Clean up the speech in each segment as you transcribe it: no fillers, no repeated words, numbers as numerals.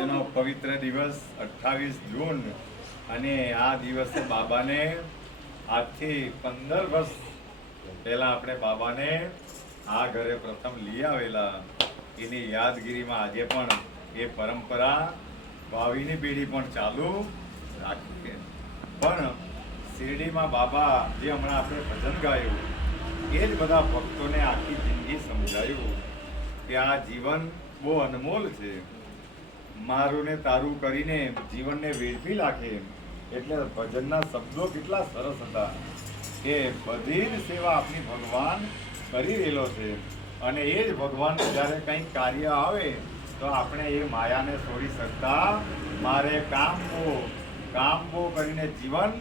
આજનો પવિત્ર દિવસ 28 જૂન અને આ દિવસે બાબાને આજથી 15 વર્ષ પહેલા આપણે બાબાને આ ઘરે પ્રથમ લઈ આવેલા. એની યાદગીરીમાં આજે પણ એ પરંપરા ભાવિની પેઢી પણ ચાલુ રાખી. પણ શિરડીમાં બાબા જે હમણાં આપણે ભજન ગાયું એ જ બધા ભક્તોને આખી જિંદગી સમજાયું કે આ જીવન બહુ અનમોલ છે. મારું ને તારું કરીને જીવનને વેડફી નાખે. એટલે ભજનના શબ્દો કેટલા સરસ હતા કે બધી જ સેવા આપણી ભગવાન કરી રહેલો છે અને એ જ ભગવાન જ્યારે કંઈક કાર્ય આવે તો આપણે એ માયાને છોડી શકતા. મારે કામ બહુ કરીને જીવન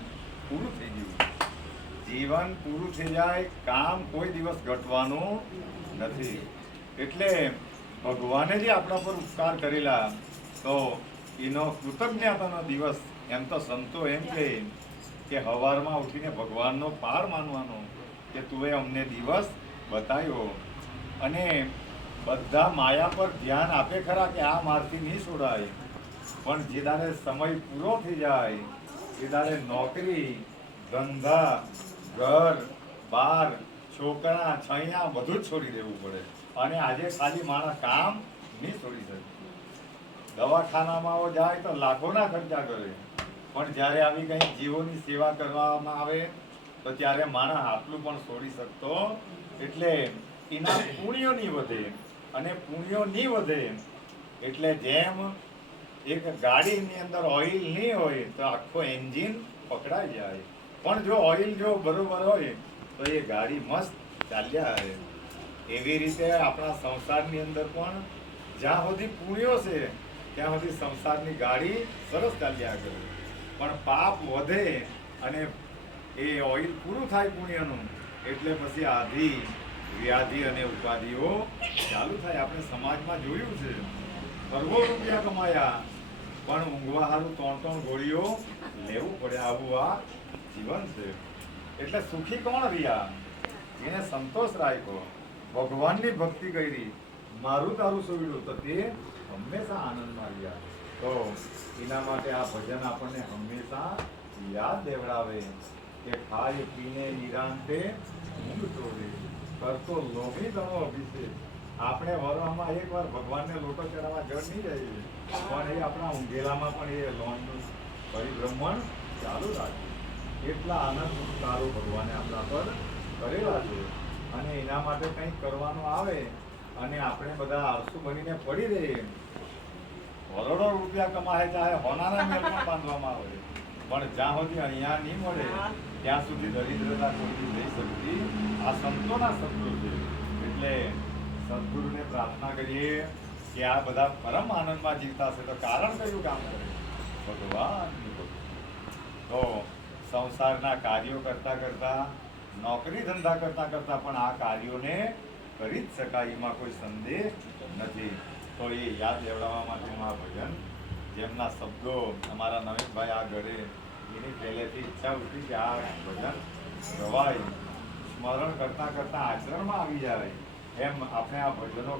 પૂરું થઈ ગયું. જીવન પૂરું થઈ જાય, કામ કોઈ દિવસ ઘટવાનું નથી. એટલે ભગવાને જે આપણા પર ઉપકાર કરેલા તો એનો કૃતજ્ઞતાનો દિવસ. એમ તો સંતો એમ કે સવારમાં ઉઠીને ભગવાનનો પાર માનવાનો કે તુએ અમને દિવસ બતાવ્યો. અને બધા માયા પર ધ્યાન આપે ખરા કે આ મારથી નહીં છોડાય, પણ જે દાડે સમય પૂરો થઈ જાય એ દાડે નોકરી ધંધા ઘર બાર છોકરા છૈયા બધું જ છોડી દેવું પડે. અને આજે ખાલી માણસ કામ નહીં છોડી શકે. દવાખાનામાં જાય તો લાખોના ખર્ચા કરે, પણ જ્યારે આવી કંઈ જીવોની સેવા કરવામાં આવે તો ત્યારે માણસ આટલું પણ છોડી શકતો. એટલે એના પુણ્યો નહીં વધે, અને પુણ્યો નહીં વધે એટલે જેમ એક ગાડીની અંદર ઓઇલ નહીં હોય તો આખો એન્જિન પકડાઈ જાય, પણ જો ઓઇલ જો બરોબર હોય તો એ ગાડી મસ્ત ચાલ્યા આવે. એવી રીતે આપણા સંસારની અંદર પણ જ્યાં સુધી પુણ્યો છે ત્યાં સુધી સંસારની ગાડી સરસ ચાલ્યા કરે. પણ પાપ વધે અને એ ઓઇલ પૂરું થાય પુણ્યનું એટલે પછી આધિ વ્યાધિ અને ઉપાધિઓ ચાલુ થાય. આપણે સમાજમાં જોયું છે, કરોડો રૂપિયા કમાયા પણ ઊંઘવા સારું 3 ગોળીઓ લેવું પડે. આવું આ જીવન છે. એટલે સુખી કોણ રહ્યા? એને સંતોષ રાખ્યો, ભગવાનની ભક્તિ કરી, મારું તારું સોવ્યું તો તે હંમેશા આનંદમાં રહ્યા. તો એના માટે આ ભજન આપણને હંમેશા યાદ દેવડાવે કે ખાય પીને નિરાંતે ઊંઘ છોડે, કરતો લોભી તનો અભિષેક. આપણે વરમાં એકવાર ભગવાનને લોટો ચડાવવા જડ નહીં જઈએ, પણ એ આપણા ઊંઘેલામાં પણ એ લોનનું પરિભ્રમણ ચાલુ રાખે. એટલા આનંદ સારું ભગવાને આપણા પર કરેલા છે. અને એના માટે કંઈક કરવાનું આવે અને આપણે બધા આળસુ બનીને પડી રહીએ. કરોડો રૂપિયા કમાય, ચાહે હોનાના મેળ પણ બાંધવામાં આવે, પણ જ્યાં સુધી અહીંયા નહીં મળે ત્યાં સુધી દરિદ્રતા કોઈ થઈ શકતી. આ સંતોના શબ્દો છે. એટલે સદગુરુને પ્રાર્થના કરીએ કે આ બધા પરમ આનંદમાં જીવતા છે તો કારણ કયું કામ કરે? ભગવાનની ભક્તિ. તો સંસારના કાર્યો કરતા કરતા, નોકરી ધંધા કરતા કરતા પણ આ કાર્યોને કરી જ શકાય, એમાં કોઈ સંદેહ નથી. તો એ યાદ લેવડાવવા માટેનું આ ભજન, જેમના શબ્દો અમારા નવીનભાઈ આ ઘરે એની પહેલેથી ઈચ્છા ઉઠી કે આ ભજન ગવાય, સ્મરણ કરતા કરતા આચરણમાં આવી જાય, એમ આપણે આ ભજનો